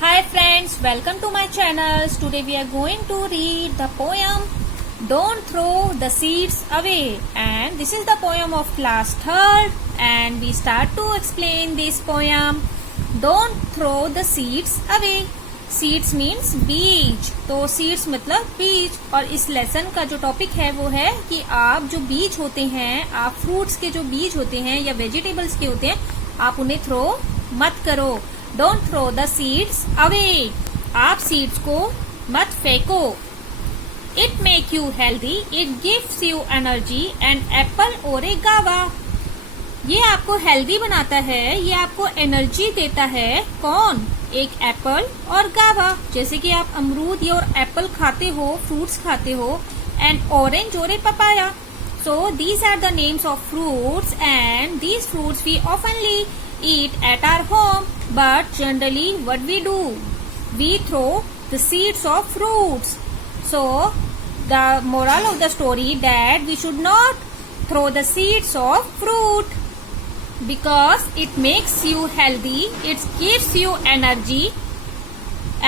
Hi friends, welcome to my channel. Today we are going to read the poem Don't Throw the Seeds Away, and this is the poem of class 3rd, and we start to explain this poem. Don't throw the seeds away. Seeds means बीज, तो seeds मतलब बीज। और इस lesson का जो topic है वो है कि आप जो बीज होते हैं, आप फ्रूट्स के जो बीज होते हैं या वेजिटेबल्स के होते हैं, आप उन्हें थ्रो मत करो। Don't throw the seeds away, आप सीड्स को मत फेंको। It make you healthy, it gives you energy, an apple और ए गावा। ये आपको हेल्दी बनाता है, ये आपको एनर्जी देता है। कौन? एक एप्पल और गावा। जैसे कि आप अमरूद या और एप्पल खाते हो, फ्रूट्स खाते हो, एंड ऑरेंज और ए papaya. So these are the names of fruits, and these fruits we oftenly eat at our home, but generally what we do? We throw the seeds of fruits. So the moral of the story that we should not throw the seeds of fruit because it makes you healthy, it gives you energy,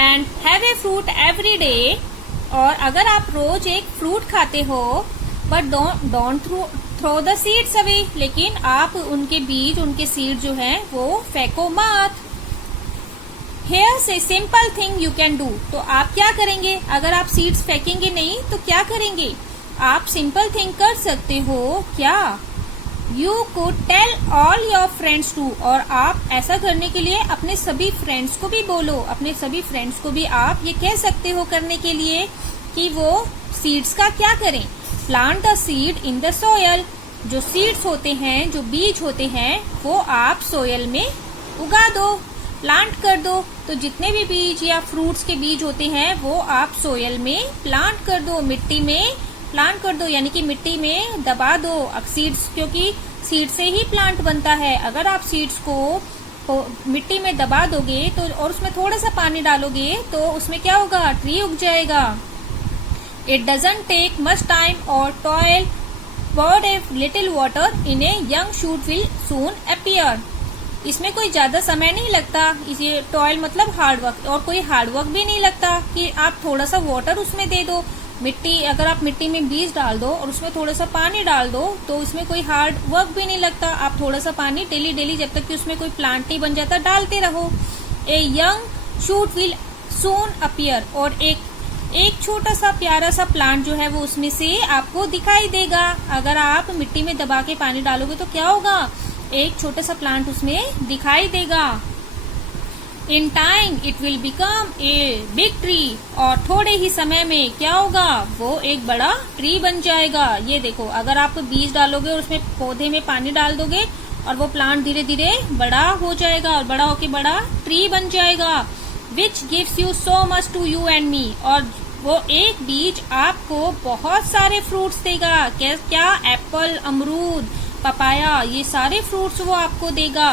and have a fruit every day. और अगर आप रोज एक fruit खाते हो, but don't throw the seeds away, लेकिन आप उनके बीज, उनके सीड जो हैं वो फेंको मत। Hairs a simple thing you can do, तो आप क्या करेंगे? अगर आप सीड्स फेंकेंगे नहीं तो क्या करेंगे? आप सिंपल थिंग कर सकते हो। क्या? You could tell all your friends too, और आप ऐसा करने के लिए अपने सभी फ्रेंड्स को भी बोलो। अपने सभी फ्रेंड्स को भी आप ये कह सकते हो करने के लिए कि वो सीड्स का क्या करें। Plant the seed in the soil, जो सीड्स होते हैं, जो बीज होते हैं, वो आप सोयल में उगा दो, प्लांट कर दो। तो जितने भी बीज या फ्रूट्स के बीज होते हैं वो आप सोयल में प्लांट कर दो, मिट्टी में प्लांट कर दो, यानी कि मिट्टी में दबा दो सीड्स, क्योंकि सीड से ही प्लांट बनता है। अगर आप सीड्स को मिट्टी में दबा दोगे तो और उसमें थोड़ा सा पानी डालोगे तो उसमें क्या होगा? ट्री उग जाएगा। It doesn't take much time or toil. Pour a little water in a young shoot will soon appear. इसमें कोई ज्यादा समय नहीं लगता, इसे टॉयल मतलब हार्ड वर्क, और कोई हार्ड वर्क भी नहीं लगता कि आप थोड़ा सा वाटर उसमें दे दो। मिट्टी, अगर आप मिट्टी में बीज डाल दो और उसमें थोड़ा सा पानी डाल दो तो उसमें कोई हार्ड वर्क भी नहीं लगता। आप थोड़ा सा पानी डेली डेली, जब तक कि उसमें कोई प्लांट नहीं बन जाता, डालते रहो। A young shoot will soon appear, और एक छोटा सा प्यारा सा प्लांट जो है वो उसमें से आपको दिखाई देगा। अगर आप मिट्टी में दबा के पानी डालोगे तो क्या होगा? एक छोटा सा प्लांट उसमें दिखाई देगा। In time it will become a big tree, और थोड़े ही समय में क्या होगा? वो एक बड़ा ट्री बन जाएगा। ये देखो, अगर आप बीज डालोगे और उसमें पौधे में पानी डाल दोगे और वो प्लांट धीरे धीरे बड़ा हो जाएगा, और बड़ा होके बड़ा ट्री बन जाएगा। Which gives you so much to you and me, और वो एक बीज आपको बहुत सारे फ्रूट्स देगा। क्या? एप्पल, अमरूद, पपाया, ये सारे फ्रूट्स वो आपको देगा।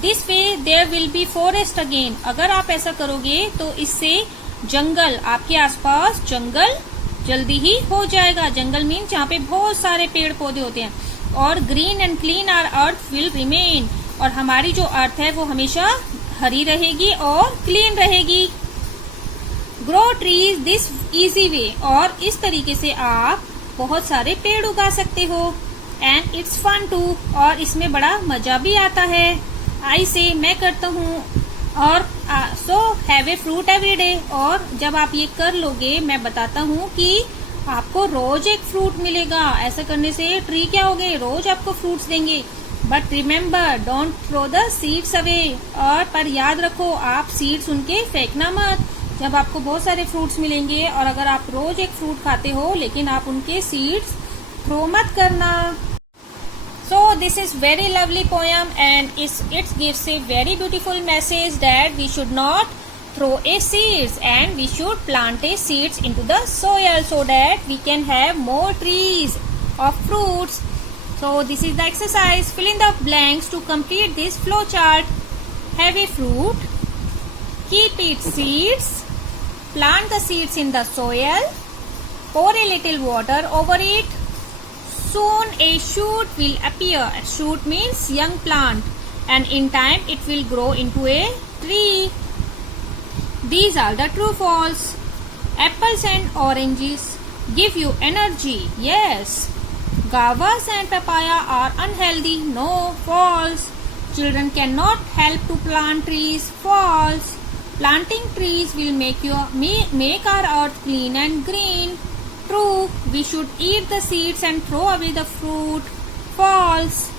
This way there will be forest again, अगर आप ऐसा करोगे तो इससे जंगल, आपके आसपास जंगल जल्दी ही हो जाएगा। जंगल मीन जहाँ पे बहुत सारे पेड़ पौधे होते हैं। और green and clean our earth will remain, और हमारी जो अर्थ है वो हमेशा हरी रहेगी और क्लीन रहेगी। Grow trees this easy way, और इस तरीके से आप बहुत सारे पेड़ उगा सकते हो। एंड इट्स फन टू, और इसमें बड़ा मजा भी आता है। आई से, मैं करता हूँ, और so have a fruit every day, और जब आप ये कर लोगे, मैं बताता हूँ कि आपको रोज एक फ्रूट मिलेगा। ऐसा करने से ट्री क्या हो गए? रोज आपको फ्रूट्स देंगे। But remember, don't throw the seeds away, और पर याद रखो, आप सीड्स उनके फेंकना मत। जब आपको बहुत सारे फ्रूट्स मिलेंगे और अगर आप रोज एक फ्रूट खाते हो, लेकिन आप उनके सीड्स थ्रो मत करना। So this is very lovely poem, and it gives a very beautiful message that we should not throw a seeds, and we should plant a seeds into the soil so that we can have more trees of fruits. So this is the exercise. Fill in the blanks to complete this flow chart. Have a fruit, keep its seeds, plant the seeds in the soil, pour a little water over it. Soon a shoot will appear. A shoot means young plant, and in time it will grow into a tree. These are the true false. Apples and oranges give you energy. Yes. Guavas and papaya are unhealthy. No, false. Children cannot help to plant trees. False. Planting trees will make our earth clean and green. True. We should eat the seeds and throw away the fruit. False.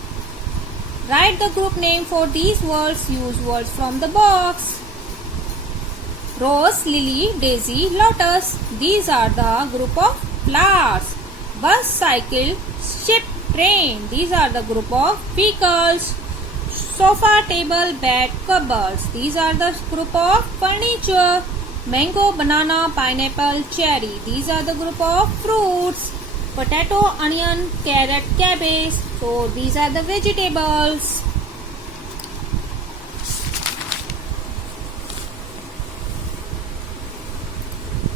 Write the group name for these words. Use words from the box. Rose, lily, daisy, lotus. These are the group of flowers. Bus, cycle, ship, train. These are the group of vehicles. Sofa, table, bed, cupboards. These are the group of furniture. Mango, banana, pineapple, cherry. These are the group of fruits. Potato, onion, carrot, cabbage. So these are the vegetables.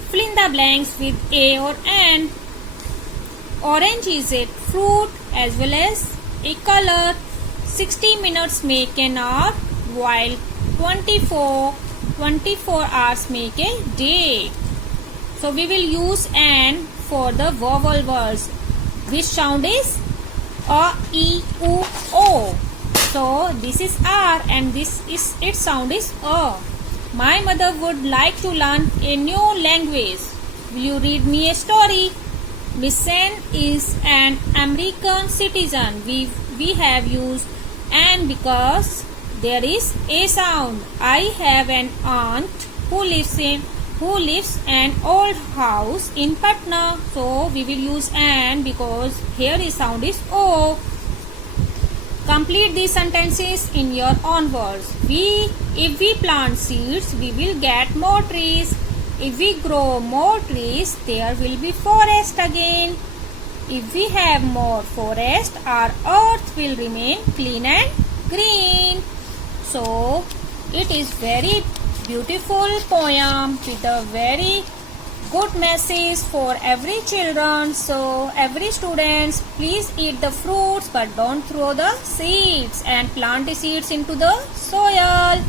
Fill in the blanks with A or and. Orange is a fruit as well as a color. 60 minutes make an hour, while 24 hours make a day. So we will use an for the vowel words. Which sound is A, E, U, O. So this is R and this is its sound is A. My mother would like to learn a new language. Will you read me a story? Miss Sen is an American citizen. We have used an because there is a sound. I have an aunt who lives an old house in Patna. So we will use an because here the sound is O. Complete these sentences in your own words. If we plant seeds, we will get more trees. If we grow more trees, there will be forest again. If we have more forest, our earth will remain clean and green. So, it is very beautiful poem with a very good message for every children. So every students, please eat the fruits but don't throw the seeds and plant the seeds into the soil.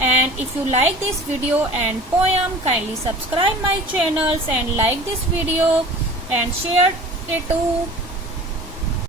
And if you like this video and poem, kindly subscribe my channels and like this video and share it to